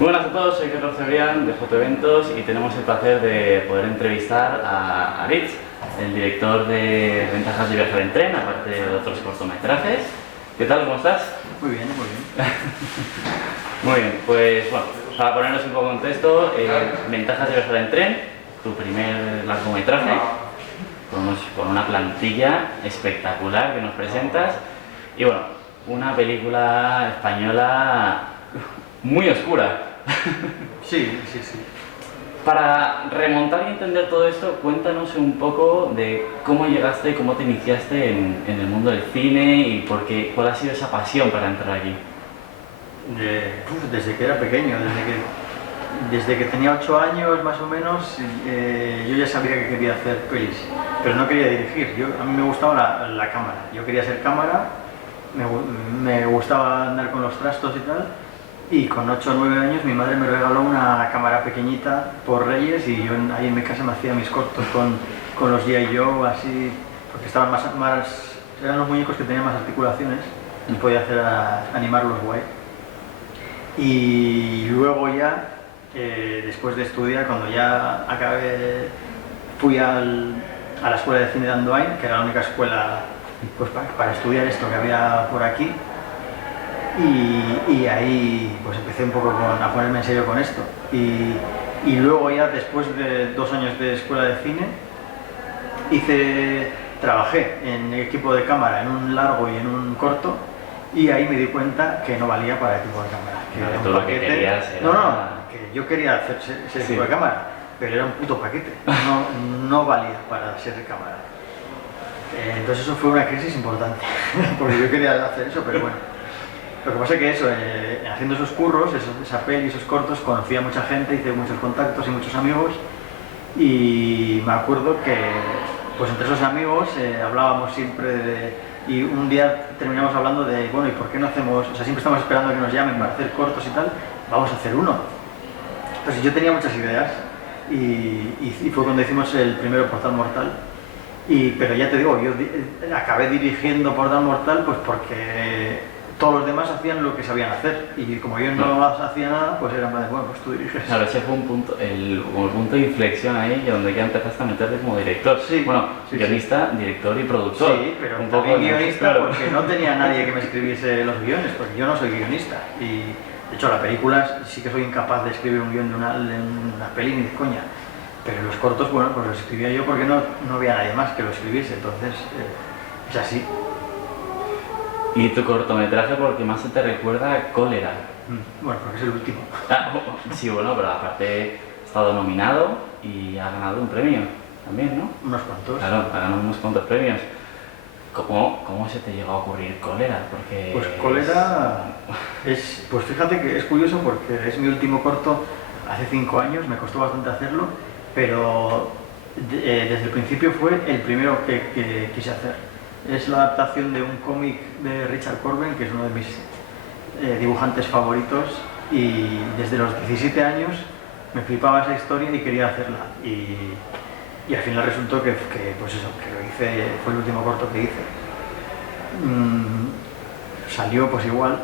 Buenas a todos, soy Carlos Cebrián de Fotoeventos y tenemos el placer de poder entrevistar a Rich, el director de Ventajas de viajar en tren, aparte de otros cortometrajes. ¿Qué tal? ¿Cómo estás? Muy bien, muy bien. Muy bien, pues bueno, para ponernos un poco en contexto, Ventajas de viajar en tren, tu primer largometraje, con una plantilla espectacular que nos presentas y bueno, una película española muy oscura. Sí. Para remontar y entender todo esto, cuéntanos un poco de cómo llegaste, cómo te iniciaste en el mundo del cine y cuál ha sido esa pasión para entrar aquí. Desde que era pequeño, desde que tenía 8 años más o menos, yo ya sabía que quería hacer pelis, pero no quería dirigir. A mí me gustaba la cámara, yo quería ser cámara, me gustaba andar con los trastos y tal. Y con 8 o 9 años mi madre me regaló una cámara pequeñita por Reyes y yo ahí en mi casa me hacía mis cortos con los G.I. Joe, así, porque estaban eran los muñecos que tenían más articulaciones y podía animarlos guay. Y luego ya, después de estudiar, cuando ya acabé, fui a la escuela de cine de Andoain, que era la única escuela pues, para estudiar esto que había por aquí. Y ahí pues empecé un poco a ponerme en serio con esto. Y luego ya después de 2 años de escuela de cine, trabajé en el equipo de cámara, en un largo y en un corto, y ahí me di cuenta que no valía para el equipo de cámara. Que No, era tú un lo que paquete. querías era... No, que yo quería hacer ese tipo de cámara, pero era un puto paquete, no valía para ser de cámara. Entonces eso fue una crisis importante, porque yo quería hacer eso, pero bueno. Lo que pasa es que eso, haciendo esos curros, esa peli, esos cortos, conocí a mucha gente, hice muchos contactos y muchos amigos, y me acuerdo que pues entre esos amigos hablábamos siempre y un día terminamos hablando de, bueno, ¿y por qué no hacemos? O sea, siempre estamos esperando a que nos llamen para hacer cortos y tal, vamos a hacer uno. Entonces yo tenía muchas ideas y fue cuando hicimos el primero, Portal Mortal. Pero ya te digo, yo acabé dirigiendo Portal Mortal pues porque todos los demás hacían lo que sabían hacer y como yo no hacía nada, pues era más de, bueno, pues tú diriges. Claro, ese fue como el punto de inflexión ahí, donde ya empezaste a meterte como director. Sí, bueno, sí, guionista, director y productor. Sí, pero un también poco guionista claro. porque no tenía nadie que me escribiese los guiones, porque yo no soy guionista. Y de hecho, la película sí que soy incapaz de escribir un guion de una peli ni de coña. Pero los cortos, bueno, pues los escribía yo porque no había nadie más que lo escribiese, entonces es así. ¿Y tu cortometraje por qué más se te recuerda Cólera? Bueno, porque es el último. Sí, bueno, pero aparte ha estado nominado y ha ganado un premio también, ¿no? Unos cuantos. Claro, ha ganado unos cuantos premios. ¿Cómo se te llegó a ocurrir Cólera? Porque... Pues Cólera pues fíjate que es curioso porque es mi último corto hace 5 años, me costó bastante hacerlo, pero desde el principio fue el primero que quise hacer. Es la adaptación de un cómic de Richard Corben, que es uno de mis dibujantes favoritos, y desde los 17 años me flipaba esa historia y quería hacerla. Y al final resultó que pues eso, que lo hice, fue el último corto que hice. Salió pues igual,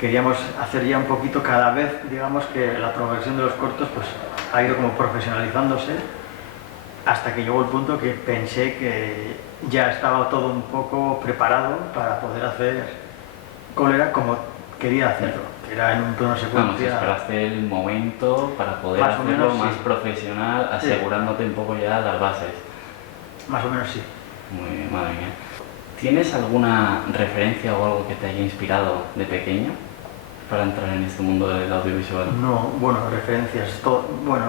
queríamos hacer ya un poquito cada vez, digamos que la progresión de los cortos pues ha ido como profesionalizándose, hasta que llegó el punto que pensé que ya estaba todo un poco preparado para poder hacer Cólera como quería hacerlo, que era en un plano secuencia. Vamos, esperaste el momento para poder Más o hacerlo menos, más sí. profesional, asegurándote un poco ya las bases. Más o menos sí. Muy bien, madre mía. ¿Tienes alguna referencia o algo que te haya inspirado de pequeño para entrar en este mundo del audiovisual? No, bueno, referencias, bueno,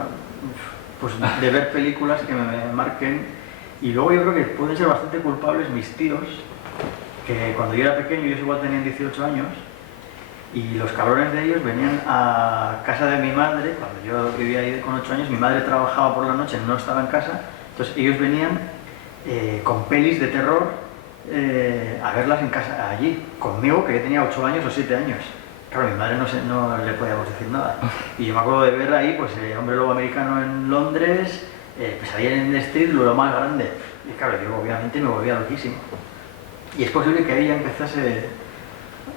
pues de ver películas que me marquen. Y luego yo creo que pueden ser bastante culpables mis tíos, que cuando yo era pequeño, ellos igual tenían 18 años, y los cabrones de ellos venían a casa de mi madre, cuando yo vivía ahí con 8 años, mi madre trabajaba por la noche, no estaba en casa, entonces ellos venían con pelis de terror a verlas en casa, allí, conmigo, que yo tenía 8 años o 7 años. Claro, a mi madre no le podíamos decir nada. Y yo me acuerdo de ver ahí, pues, Hombre Lobo Americano en Londres, Pesadilla en el Street, lo más grande. Y claro, yo obviamente me volvía loquísimo. Y es posible que ahí ya empezase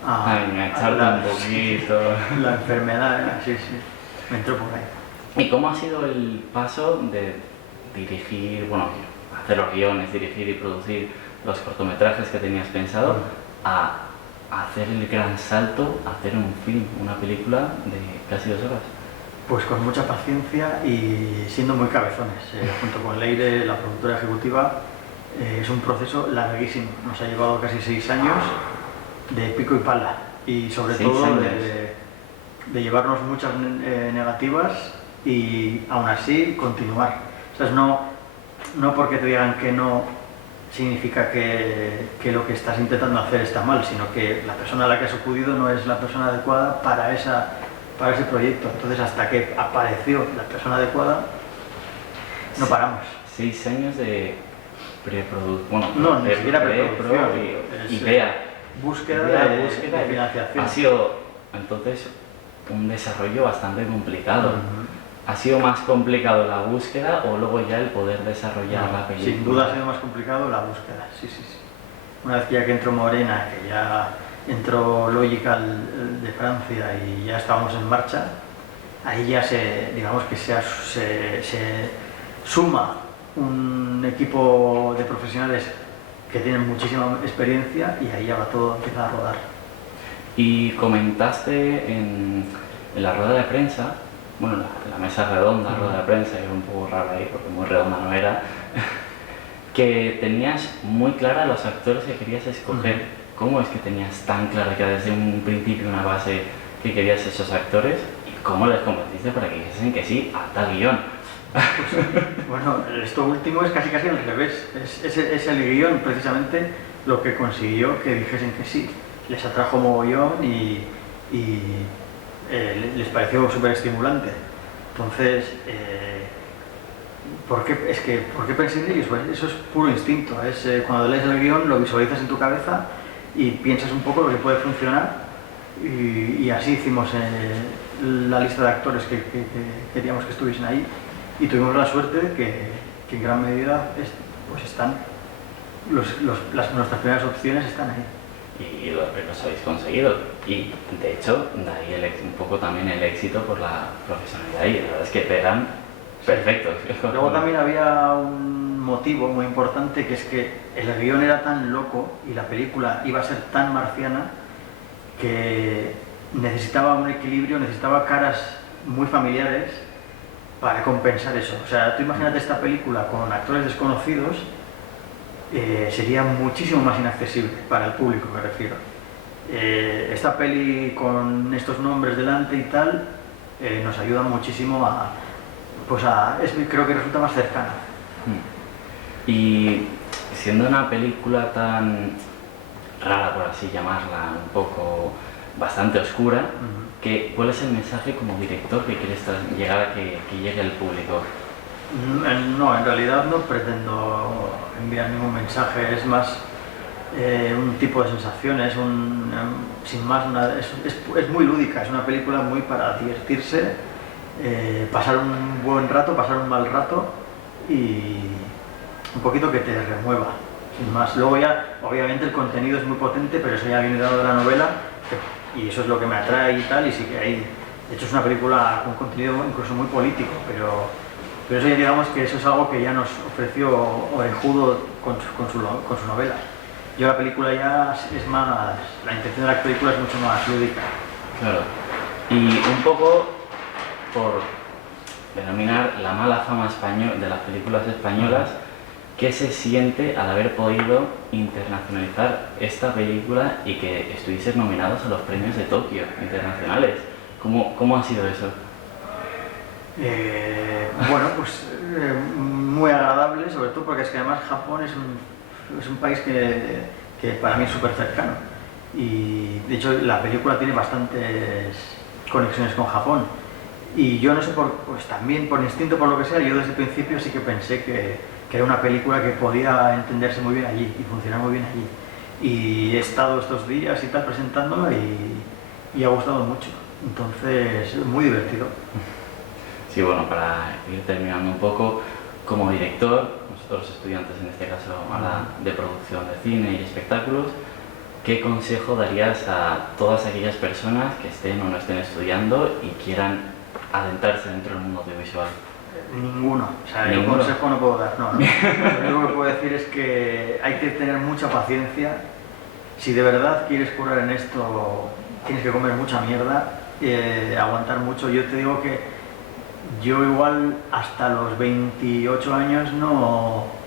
a engancharte un poquito. la enfermedad, sí, sí, me entró por ahí. ¿Y cómo ha sido el paso de dirigir, bueno, hacer los guiones, dirigir y producir los cortometrajes que tenías pensado, a hacer el gran salto, a hacer un film, una película de casi 2 horas? Pues con mucha paciencia y siendo muy cabezones. Junto con Leire, la productora ejecutiva, es un proceso larguísimo. Nos ha llevado casi 6 años de pico y pala. Y sobre todo de llevarnos muchas negativas y aún así continuar. O sea, no porque te digan que no significa que lo que estás intentando hacer está mal, sino que la persona a la que has acudido no es la persona adecuada para ese proyecto. Entonces, hasta que apareció la persona adecuada, no paramos. 6 años de preproducción, bueno, no, ni siquiera preproducción, idea. Búsqueda de financiación. Ha sido, entonces, un desarrollo bastante complicado. ¿Ha sido más complicado la búsqueda o luego ya el poder desarrollar la película? Sin duda ha sido más complicado la búsqueda, sí. Una vez que entró Morena, que ya entró Logical de Francia y ya estábamos en marcha, ahí ya digamos que se suma un equipo de profesionales que tienen muchísima experiencia y ahí ya va todo, empieza a rodar. Y comentaste en la rueda de prensa, bueno, la mesa redonda, rueda de prensa, que era un poco rara ahí porque muy redonda no era, que tenías muy clara los actores que querías escoger. ¿Cómo es que tenías tan clara que desde un principio una base que querías esos actores? ¿Y cómo les convenciste para que dijesen que sí a tal guión? Bueno, esto último es casi al revés. Es el guión precisamente lo que consiguió que dijesen que sí. Les atrajo mogollón y les pareció súper estimulante. Entonces, ¿por qué pensé en ellos? Pues eso es puro instinto. Cuando lees el guión lo visualizas en tu cabeza y piensas un poco lo que puede funcionar y así hicimos la lista de actores que queríamos que estuviesen ahí y tuvimos la suerte de que en gran medida pues están nuestras primeras opciones están ahí. Y los habéis conseguido, y de hecho de ahí un poco también el éxito por la profesionalidad, y la verdad es que pegan perfectos. Luego también había un motivo muy importante, que es que el guión era tan loco y la película iba a ser tan marciana que necesitaba un equilibrio, necesitaba caras muy familiares para compensar eso. O sea, tú imagínate esta película con actores desconocidos, sería muchísimo más inaccesible para el público, me refiero. Esta peli con estos nombres delante y tal nos ayuda muchísimo creo que resulta más cercana. Y siendo una película tan rara, por así llamarla, un poco bastante oscura, ¿cuál es el mensaje como director que quieres llegar a que llegue al público? No, en realidad no pretendo enviar ningún mensaje, es más un tipo de sensaciones, sin más, es muy lúdica, es una película muy para divertirse, pasar un buen rato, pasar un mal rato y un poquito que te remueva, sin más. Luego ya, obviamente el contenido es muy potente, pero eso ya viene dado de la novela y eso es lo que me atrae y tal, y sí que hay, de hecho es una película con contenido incluso muy político, pero eso ya digamos que eso es algo que ya nos ofreció Orejudo con su novela. Yo la película ya es más, la intención de la película es mucho más lúdica. Claro. Y un poco por denominar la mala fama de las películas españolas, ¿qué se siente al haber podido internacionalizar esta película y que estuvieses nominados a los premios de Tokio internacionales? ¿Cómo ha sido eso? Bueno, pues muy agradable, sobre todo porque es que además Japón es un país que para mí es súper cercano y de hecho la película tiene bastantes conexiones con Japón y yo no sé, pues también por instinto, por lo que sea, yo desde el principio sí que pensé que era una película que podía entenderse muy bien allí y funcionar muy bien allí, y he estado estos días y tal presentándola y ha gustado mucho, entonces muy divertido. Sí, bueno, para ir terminando un poco, como director, nosotros estudiantes en este caso ahora de producción de cine y espectáculos, ¿qué consejo darías a todas aquellas personas que estén o no estén estudiando y quieran adentrarse dentro del mundo audiovisual? Ninguno. O sea, ¿Ninguno? yo consejo no puedo dar. No, no. Lo único que puedo decir es que hay que tener mucha paciencia. Si de verdad quieres curar en esto, tienes que comer mucha mierda, aguantar mucho. Yo te digo que yo igual hasta los 28 años no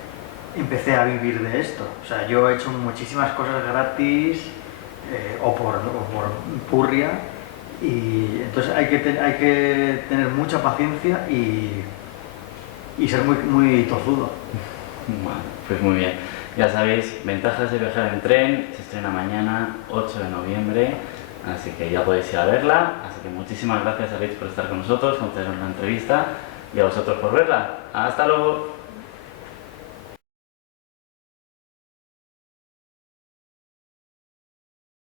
empecé a vivir de esto. O sea, yo he hecho muchísimas cosas gratis o por purria, y entonces hay que tener mucha paciencia y ser muy tozudo. Bueno, pues muy bien. Ya sabéis, Ventajas de viajar en tren, se estrena mañana, 8 de noviembre, así que ya podéis ir a verla. Así que muchísimas gracias, Alex, por estar con nosotros, concedernos la entrevista, y a vosotros por verla. ¡Hasta luego!